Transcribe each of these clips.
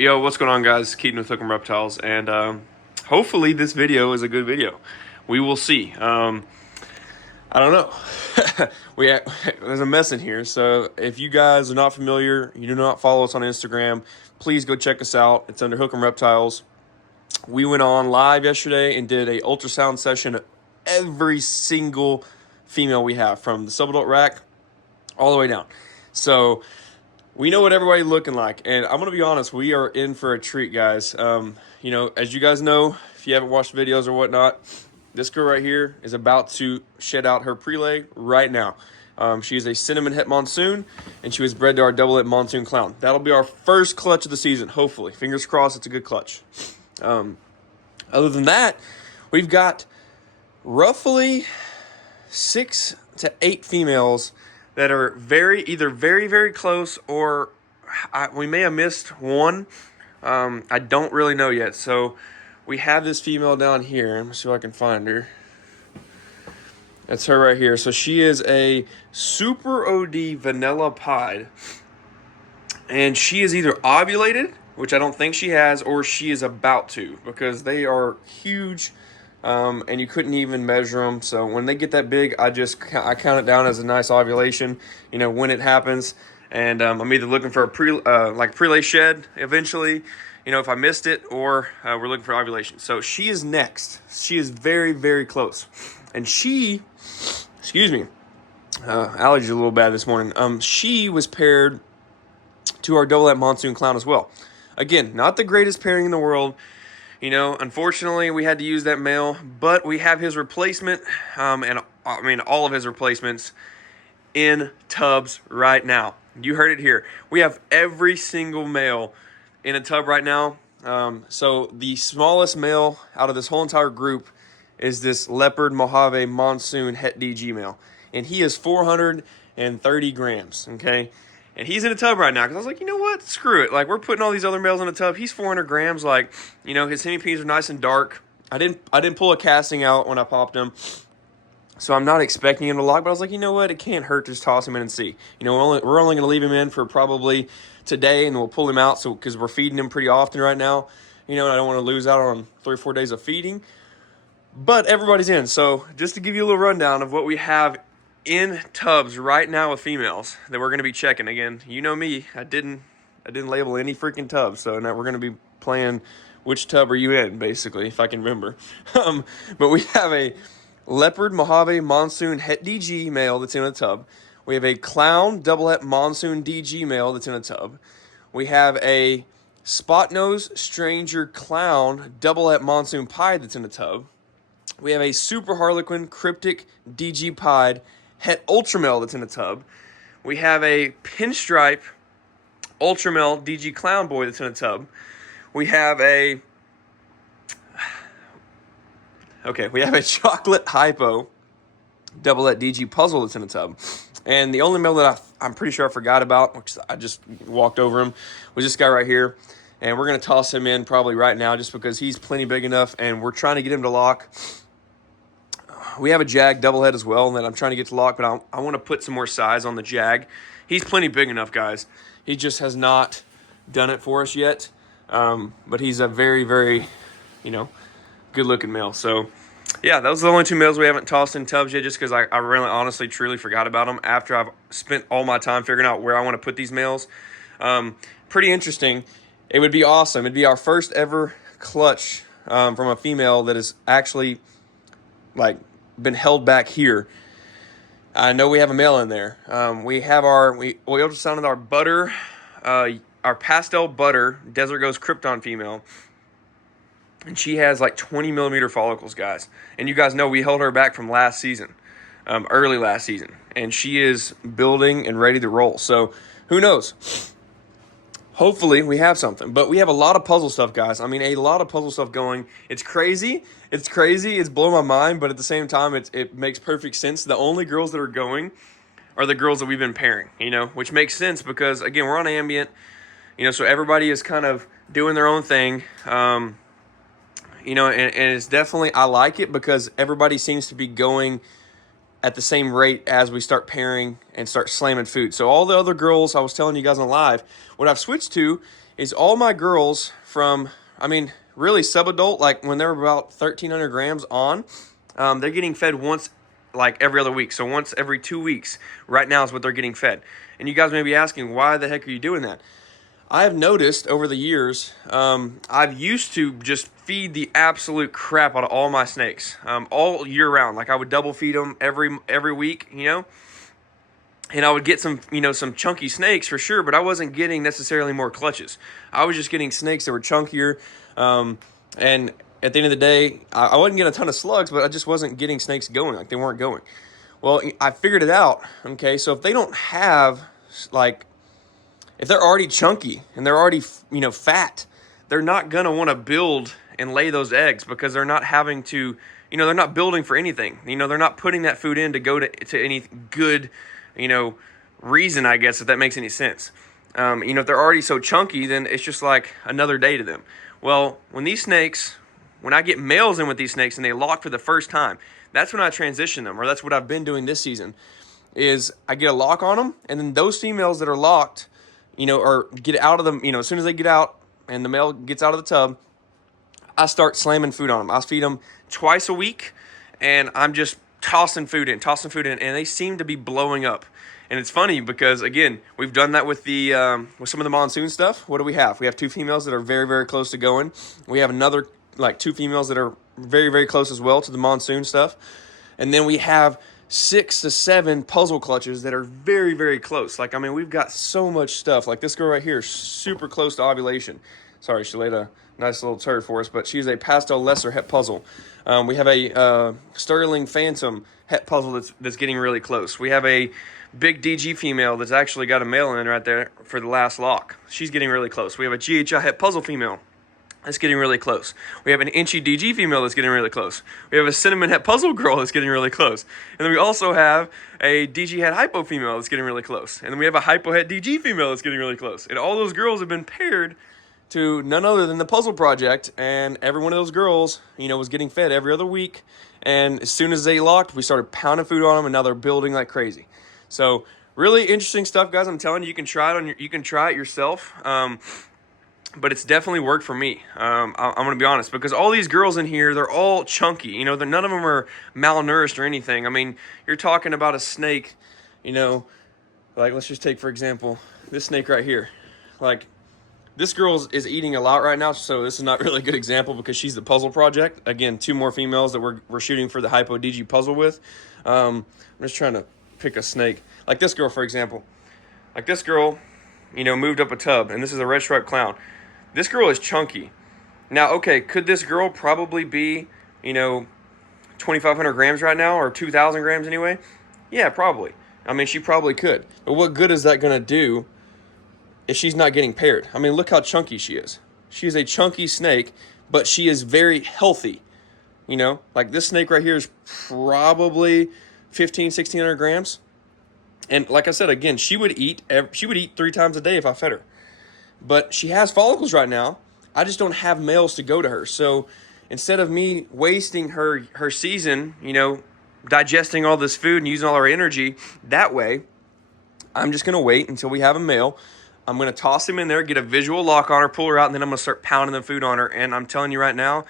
Yo, what's going on, guys? Keaton with Hook 'em Reptiles, and hopefully this video is a good video. We will see. I don't know. There's a mess in here, so if you guys are not familiar, you do not follow us on Instagram, please go check us out. It's under Hook 'em Reptiles. We went on live yesterday and did a ultrasound session of every single female we have, from the subadult rack all the way down. So we know what everybody's looking like, and I'm gonna be honest, we are in for a treat, guys. As you guys know, if you haven't watched videos or whatnot, this girl right here is about to shed out her prelay right now. She is a cinnamon het monsoon, and she was bred to our double het monsoon clown. That'll be our first clutch of the season, hopefully. Fingers crossed it's a good clutch. Other than that, we've got roughly 6 to 8 females that are either very, very close, or we may have missed one. I don't really know yet. So we have this female down here. Let me see if I can find her. That's her right here. So she is a super OD vanilla pied, and she is either ovulated, which I don't think she has, or she is about to, because they are huge. And you couldn't even measure them. So when they get that big, I count it down as a nice ovulation, when it happens. And I'm either looking for a prelay shed eventually, if I missed it, or we're looking for ovulation. So she is next. She is very, very close. And she, excuse me, allergies a little bad this morning. She was paired to our double het monsoon clown as well. Again, not the greatest pairing in the world. Unfortunately, we had to use that male, but we have his replacement, all of his replacements in tubs right now. You heard it here. We have every single male in a tub right now. So the smallest male out of this whole entire group is this leopard Mojave monsoon het DG male, and he is 430 grams, okay? And he's in a tub right now, because I was like, you know what? Screw it. Like, we're putting all these other males in a tub. He's 400 grams. Like, his hemipenes are nice and dark. I didn't pull a casting out when I popped him, so I'm not expecting him to lock. But I was like, you know what? It can't hurt to just toss him in and see. We're only going to leave him in for probably today, and we'll pull him out. So because we're feeding him pretty often right now, and I don't want to lose out on 3 or 4 days of feeding. But everybody's in. So just to give you a little rundown of what we have in tubs right now with females that we're going to be checking. Again, you know me, I didn't label any freaking tubs, so now we're going to be playing which tub are you in, basically, if I can remember. But we have a leopard Mojave monsoon het DG male that's in a tub. We have a clown double het monsoon DG male that's in a tub. We have a spot nose stranger clown double het monsoon pied that's in a tub. We have a super harlequin cryptic DG pied het ultramel that's in a tub. We have a pinstripe ultramel DG clown boy that's in a tub. We have a chocolate hypo double het DG puzzle that's in a tub. And the only male that I'm pretty sure I forgot about, which I just walked over him, was this guy right here. And we're going to toss him in probably right now, just because he's plenty big enough, and we're trying to get him to lock. We have a Jag double head as well that I'm trying to get to lock, but I want to put some more size on the Jag. He's plenty big enough, guys. He just has not done it for us yet. But he's a very, very, good-looking male. So, yeah, those are the only 2 males we haven't tossed in tubs yet, just because I really, honestly, truly forgot about them after I've spent all my time figuring out where I want to put these males. Pretty interesting. It would be awesome. It'd be our first ever clutch from a female that is actually, been held back here. I know we have a male in there. We ultrasounded our butter, our pastel butter Desert Ghost Krypton female, and she has 20 millimeter follicles, guys. And you guys know we held her back from last season, early last season, and she is building and ready to roll. So who knows? Hopefully we have something, but we have a lot of puzzle stuff, guys. A lot of puzzle stuff going. It's crazy. It's blowing my mind, but at the same time, it makes perfect sense. The only girls that are going are the girls that we've been pairing, which makes sense because, again, we're on ambient, so everybody is kind of doing their own thing. And it's definitely, I like it because everybody seems to be going at the same rate as we start pairing and start slamming food. So all the other girls I was telling you guys on live, what I've switched to is all my girls from, I mean, really sub-adult, like when they're about 1,300 grams on, they're getting fed once, like every other week. So once every 2 weeks right now is what they're getting fed. And you guys may be asking, why the heck are you doing that? I've noticed over the years, I've used to just feed the absolute crap out of all my snakes, all year round. Like I would double feed them every week, you know, and I would get some, you know, some chunky snakes for sure, but I wasn't getting necessarily more clutches. I was just getting snakes that were chunkier, and at the end of the day, I wasn't getting a ton of slugs, but I just wasn't getting snakes going, like they weren't going. Well, I figured it out, okay, so if they don't have, like, if they're already chunky and they're already, you know, fat, they're not going to want to build and lay those eggs because they're not having to, you know, they're not building for anything. You know, they're not putting that food in to go to any good, you know, reason, I guess, if that makes any sense. You know, if they're already so chunky, then it's just like another day to them. Well, when I get males in with these snakes and they lock for the first time, that's when I transition them, or that's what I've been doing this season, is I get a lock on them, and then those females that are locked, you know, or get out of them, you know, as soon as they get out and the male gets out of the tub, I start slamming food on them. I feed them twice a week, and I'm just tossing food in, and they seem to be blowing up. And it's funny because, again, we've done that with the with some of the monsoon stuff. What do we have? We have 2 females that are very, very close to going. We have another, like, 2 females that are very, very close as well to the monsoon stuff. And then we have 6 to 7 puzzle clutches that are very, very close. Like, I mean, we've got so much stuff. Like this girl right here, super close to ovulation. Sorry, she laid a nice little turd for us, but she's a pastel lesser het puzzle. We have a sterling phantom het puzzle that's getting really close. We have a big DG female that's actually got a male in right there for the last lock. She's getting really close. We have a GHI het puzzle female that's getting really close. We have an inchy DG female that's getting really close. We have a cinnamon het puzzle girl that's getting really close. And then we also have a DG het hypo female that's getting really close. And then we have a hypo het DG female that's getting really close. And all those girls have been paired to none other than the puzzle project, and every one of those girls, you know, was getting fed every other week. And as soon as they locked, we started pounding food on them, and now they're building like crazy. So really interesting stuff, guys. I'm telling you, you can try it yourself. But it's definitely worked for me. I'm going to be honest, because all these girls in here, they're all chunky. You know, none of them are malnourished or anything. I mean, you're talking about a snake, you know, like let's just take, for example, this snake right here. Like, this girl is eating a lot right now, so this is not really a good example because she's the puzzle project. Again, 2 more females that we're shooting for the Hypo DG puzzle with. I'm just trying to pick a snake. Like this girl, for example. Like this girl, you know, moved up a tub, and this is a red striped clown. This girl is chunky. Now, okay, could this girl probably be, you know, 2,500 grams right now, or 2,000 grams anyway? Yeah, probably. I mean, she probably could. But what good is that going to do if she's not getting paired? I mean, look how chunky she is. She is a chunky snake, but she is very healthy. You know, like this snake right here is probably 1,600 grams. And like I said, again, she would eat 3 times a day if I fed her. But she has follicles right now. I just don't have males to go to her. So instead of me wasting her season, you know, digesting all this food and using all her energy that way, I'm just going to wait until we have a male. I'm going to toss him in there, get a visual lock on her, pull her out, and then I'm going to start pounding the food on her. And I'm telling you right now,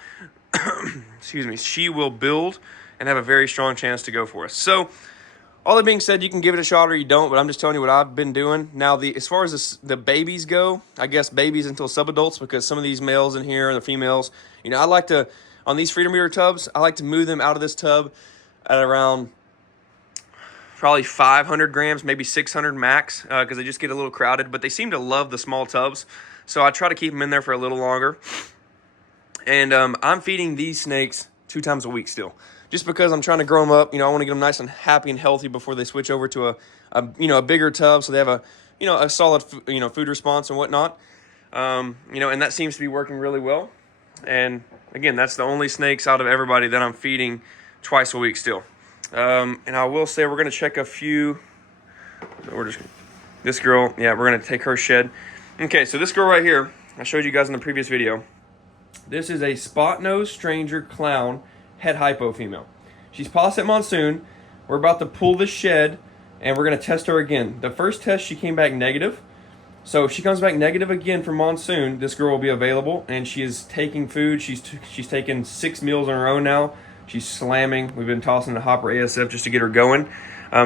excuse me, she will build and have a very strong chance to go for us. So all that being said, you can give it a shot or you don't, but I'm just telling you what I've been doing. Now, as far as the babies go, I guess babies until subadults, because some of these males in here and the females, you know, I like to, on these Freedom Eater tubs, I like to move them out of this tub at around probably 500 grams, maybe 600 max, because they just get a little crowded, but they seem to love the small tubs, so I try to keep them in there for a little longer. And I'm feeding these snakes 2 times a week still, just because I'm trying to grow them up. You know, I want to get them nice and happy and healthy before they switch over to a bigger tub, so they have a solid food response and whatnot. And that seems to be working really well. And again, that's the only snakes out of everybody that I'm feeding twice a week still. And I will say we're going to check a few. This girl, yeah, we're going to take her shed. Okay, so this girl right here, I showed you guys in the previous video. This is a spot nose stranger clown het hypo female. She's posset monsoon, we're about to pull the shed, and we're going to test her again. The first test, she came back negative. So if she comes back negative again for monsoon, this girl will be available, and she is taking food. She's taken 6 meals on her own now. She's slamming. We've been tossing the hopper ASF just to get her going.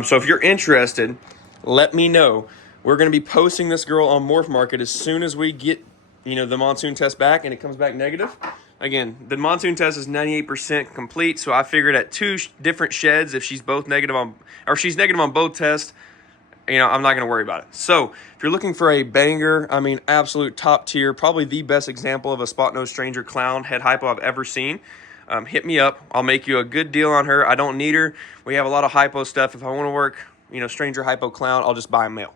So if you're interested, let me know. We're going to be posting this girl on Morph Market as soon as we get, the monsoon test back and it comes back negative. Again, the monsoon test is 98% complete, so I figured at 2 different sheds, if she's both negative on, or she's negative on both tests, I'm not going to worry about it. So if you're looking for a banger, absolute top tier, probably the best example of a spot nose stranger clown head hypo I've ever seen, hit me up. I'll make you a good deal on her. I don't need her. We have a lot of hypo stuff. If I want to work, stranger hypo clown, I'll just buy a male.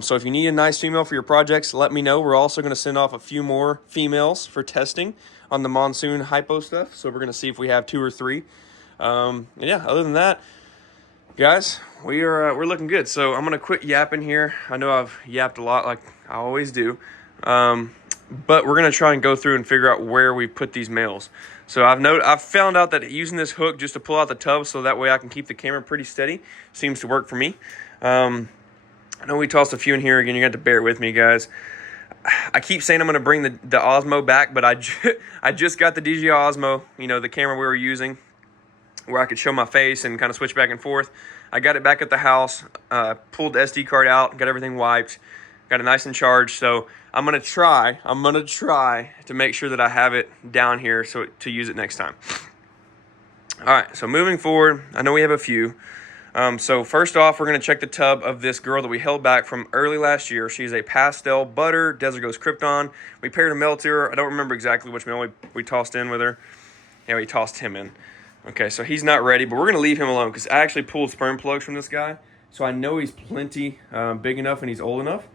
So if you need a nice female for your projects, let me know. We're also going to send off a few more females for testing on the monsoon hypo stuff. So we're going to see if we have 2 or 3. And yeah, other than that, guys, we're looking good. So I'm going to quit yapping here. I know I've yapped a lot like I always do. But we're going to try and go through and figure out where we put these males. So I've found out that using this hook just to pull out the tub so that way I can keep the camera pretty steady seems to work for me. I know we tossed a few in here again. You got to bear with me, guys. I keep saying I'm going to bring the Osmo back, but I just got the DJI Osmo, the camera we were using, where I could show my face and kind of switch back and forth. I got it back at the house, pulled the SD card out, got everything wiped, got it nice and charged. So I'm going to try to make sure that I have it down here to use it next time. All right, so moving forward, I know we have a few. So first off, we're going to check the tub of this girl that we held back from early last year. She's a pastel butter Desert Ghost Krypton. We paired a male to her. I don't remember exactly which male we tossed in with her. Yeah, we tossed him in. Okay, so he's not ready, but we're going to leave him alone because I actually pulled sperm plugs from this guy. So I know he's plenty big enough and he's old enough.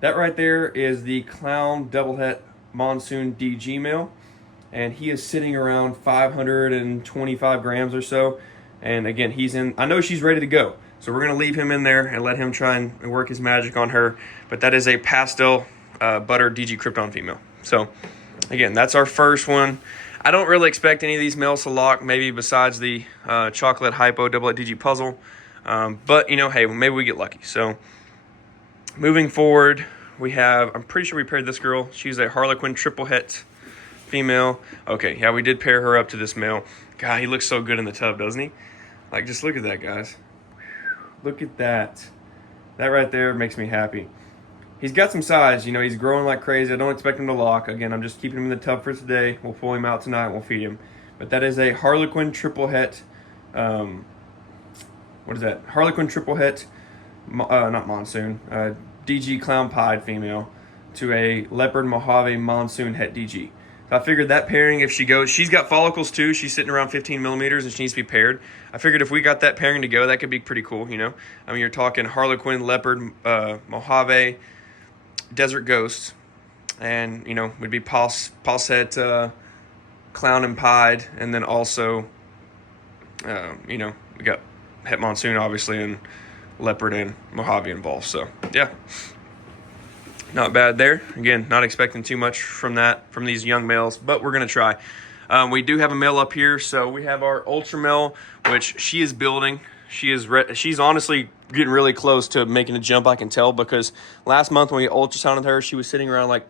That right there is the Clown Double Het Monsoon DG male. And he is sitting around 525 grams or so. And again, he's in, I know she's ready to go. So we're going to leave him in there and let him try and work his magic on her. But that is a pastel butter DG Krypton female. So again, that's our first one. I don't really expect any of these males to lock, maybe besides the chocolate hypo double Het DG puzzle. But hey, maybe we get lucky. So moving forward, we have, I'm pretty sure we paired this girl. She's a Harlequin triple Het female. Okay, yeah, we did pair her up to this male. God, he looks so good in the tub, doesn't he? Like, just look at that, guys. Look at that. That right there makes me happy. He's got some size. He's growing like crazy. I don't expect him to lock. Again, I'm just keeping him in the tub for today. We'll pull him out tonight. We'll feed him. But that is a Harlequin triple Het. What is that? Harlequin triple Het, not monsoon. DG Clown Pied female to a Leopard Mojave Monsoon Het DG. I figured that pairing, if she goes, she's got follicles too. She's sitting around 15 millimeters and she needs to be paired. I figured if we got that pairing to go, that could be pretty cool, you're talking Harlequin, Leopard, Mojave, Desert Ghost, and, we'd be Pulset, Clown and Pied, and then also, we got Het Monsoon, obviously, and Leopard and Mojave involved. So, yeah. Not bad there. Again, not expecting too much from these young males, but we're going to try. We do have a male up here, so we have our ultra male, which she is building. She's honestly getting really close to making a jump, I can tell, because last month when we ultrasounded her, she was sitting around like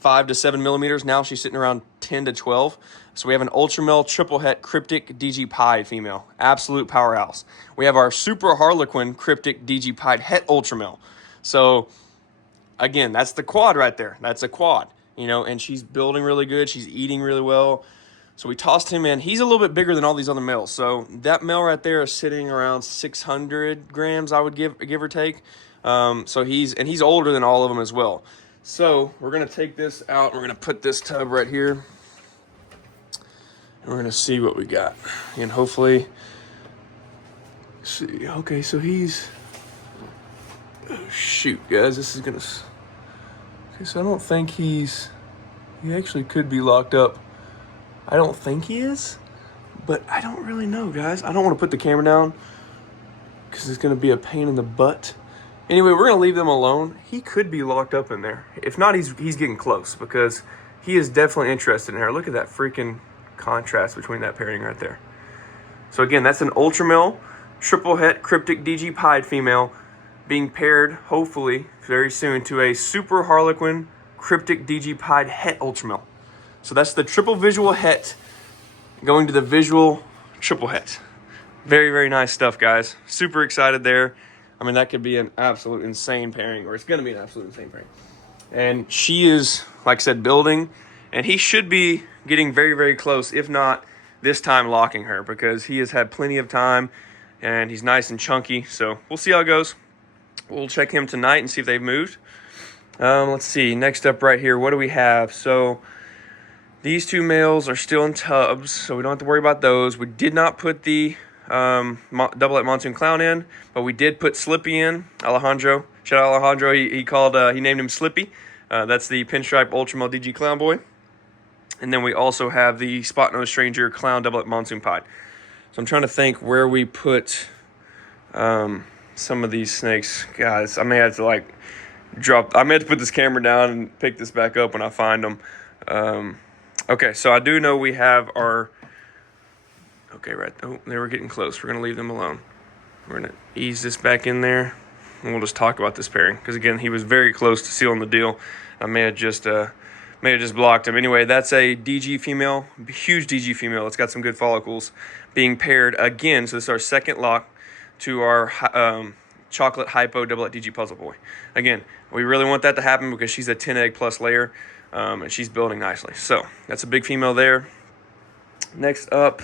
5 to 7 millimeters. Now she's sitting around 10 to 12. So we have an ultra male triple Het cryptic DG Pied female. Absolute powerhouse. We have our super Harlequin cryptic DG Pied Het ultra male. So again, that's the quad right there. That's a quad, and she's building really good. She's eating really well. So we tossed him in. He's a little bit bigger than all these other males. So that male right there is sitting around 600 grams, I would give or take. So he's older than all of them as well. So we're going to take this out. We're going to put this tub right here. And we're going to see what we got. And hopefully, see. Okay, so he's, oh, shoot, guys, this is going to, okay, so I don't think he actually could be locked up. I don't think he is, but I don't really know, guys. I don't want to put the camera down because it's going to be a pain in the butt. Anyway, we're going to leave them alone. He could be locked up in there. If not, he's getting close because he is definitely interested in her. Look at that freaking contrast between that pairing right there. So again, that's an ultra male triple het cryptic DG pied female being paired, hopefully, very soon to a super harlequin cryptic DG pied het ultra male. So that's the triple visual het going to the visual triple het. Very, very nice stuff, guys. Super excited there. I mean, that could be an absolute insane pairing, or it's going to be an absolute insane pairing. And she is, like I said, building, and he should be getting very, very close, if not this time locking her, because he has had plenty of time, and he's nice and chunky. So we'll see how it goes. We'll check him tonight and see if they've moved. Let's see. Next up right here, what do we have? So these two males are still in tubs, so we don't have to worry about those. We did not put the double-het monsoon clown in, but we did put Slippy in. Alejandro, shout out Alejandro. He named him Slippy. That's the pinstripe ultramale DG clown boy. And then we also have the spot nose stranger clown double-het monsoon pied. So I'm trying to think where we put some of these snakes. Guys, I may have to I may have to put this camera down and pick this back up when I find them. Okay, so I do know we have our... Okay, right. Oh, they were getting close. We're going to leave them alone. We're going to ease this back in there, and we'll just talk about this pairing. Because, again, he was very close to sealing the deal. I may have just blocked him. Anyway, that's a DG female, huge DG female. It's got some good follicles being paired again. So this is our second lock to our chocolate hypo double-het DG puzzle boy. Again, we really want that to happen because she's a 10 egg plus layer, and she's building nicely. So that's a big female there. Next up,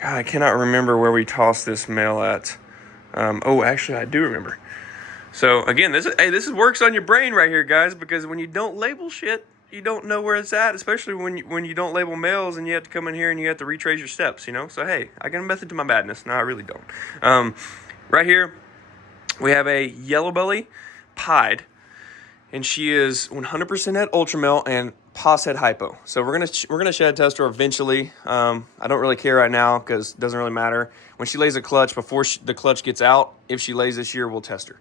God, I cannot remember where we tossed this male at. Oh, actually, I do remember. So again, this works on your brain right here, guys, because when you don't label shit, you don't know where it's at, especially when you don't label males and you have to come in here and you have to retrace your steps, you know? So, hey, I got a method to my madness. No, I really don't. Right here, we have a yellow belly pied, and she is 100% at ultramale and pos head hypo. So we're gonna shed test her eventually. I don't really care right now because it doesn't really matter. When she lays a clutch, before the clutch gets out, if she lays this year, we'll test her.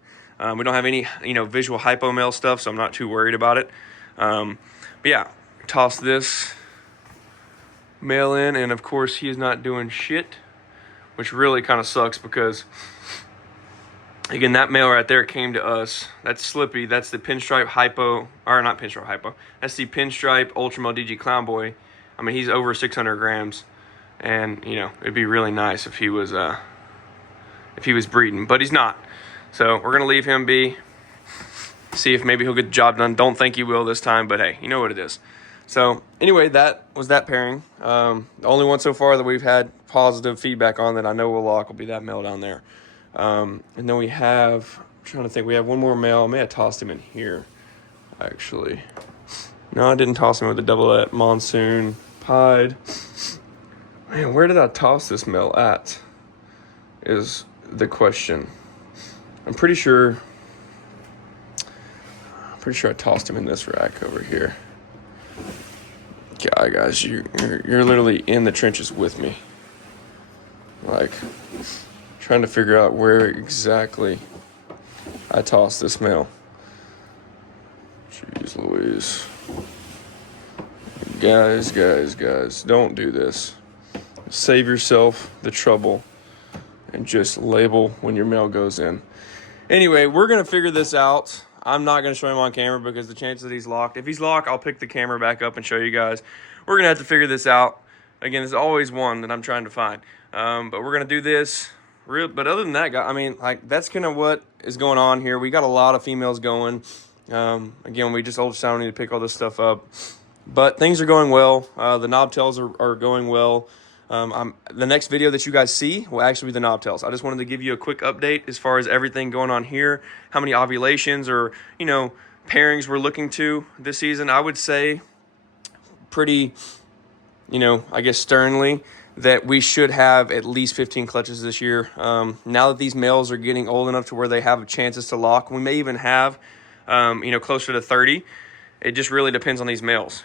We don't have any visual hypo male stuff, so I'm not too worried about it. But yeah, toss this male in, and of course he is not doing shit, which really kind of sucks because, again, that male right there came to us. That's Slippy. That's the pinstripe hypo, or not pinstripe hypo. That's the pinstripe ultramale DG clown boy. I mean, he's over 600 grams, and it'd be really nice if he was breeding, but he's not. So we're gonna leave him be. See if maybe he'll get the job done. Don't think he will this time, but hey, you know what it is. So anyway, that was that pairing. The only one so far that we've had positive feedback on that I know will lock will be that male down there. And then we have, I'm trying to think, we have one more male. I may have tossed him in here, actually. No, I didn't toss him with the double-het monsoon pied. Man, where did I toss this male at is the question. I'm pretty sure I tossed him in this rack over here. God, guys, you're literally in the trenches with me. Like, trying to figure out where exactly I tossed this male. Jeez Louise. Guys, don't do this. Save yourself the trouble and just label when your mail goes in. Anyway, we're going to figure this out. I'm not going to show him on camera because the chances that he's locked. If he's locked, I'll pick the camera back up and show you guys. We're going to have to figure this out. Again, there's always one that I'm trying to find. But we're going to do this. But other than that, I mean, that's kind of what is going on here. We got a lot of females going. Again, we just ultrasound, need to pick all this stuff up. But things are going well. The knobtails are going well. The next video that you guys see will actually be the knobtails. I just wanted to give you a quick update as far as everything going on here, how many ovulations or, pairings we're looking to this season. I would say pretty, I guess sternly that we should have at least 15 clutches this year. Now that these males are getting old enough to where they have chances to lock, we may even have, closer to 30. It just really depends on these males.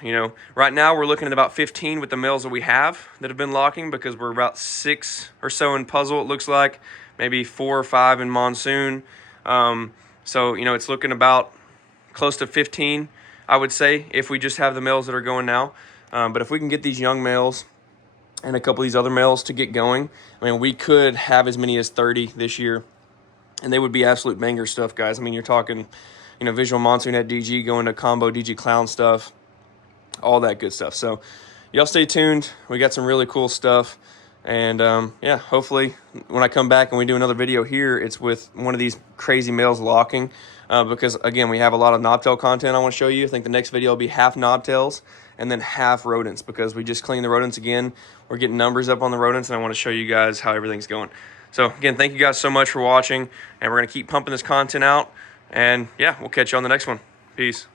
Right now we're looking at about 15 with the males that we have that have been locking because we're about 6 or so in puzzle, it looks like. Maybe 4 or 5 in monsoon. So, it's looking about close to 15, I would say, if we just have the males that are going now. But if we can get these young males and a couple of these other males to get going. I mean, we could have as many as 30 this year, and they would be absolute banger stuff, guys. I mean, you're talking, visual monsoon at DG going to combo DG clown stuff, all that good stuff. So y'all stay tuned. We got some really cool stuff. And yeah, hopefully when I come back and we do another video here, it's with one of these crazy males locking. Because again, we have a lot of knobtail content I want to show you. I think the next video will be half knobtails and then half rodents, because we just cleaned the rodents again. We're getting numbers up on the rodents, and I want to show you guys how everything's going. So again, thank you guys so much for watching, and we're going to keep pumping this content out. And yeah, we'll catch you on the next one. Peace.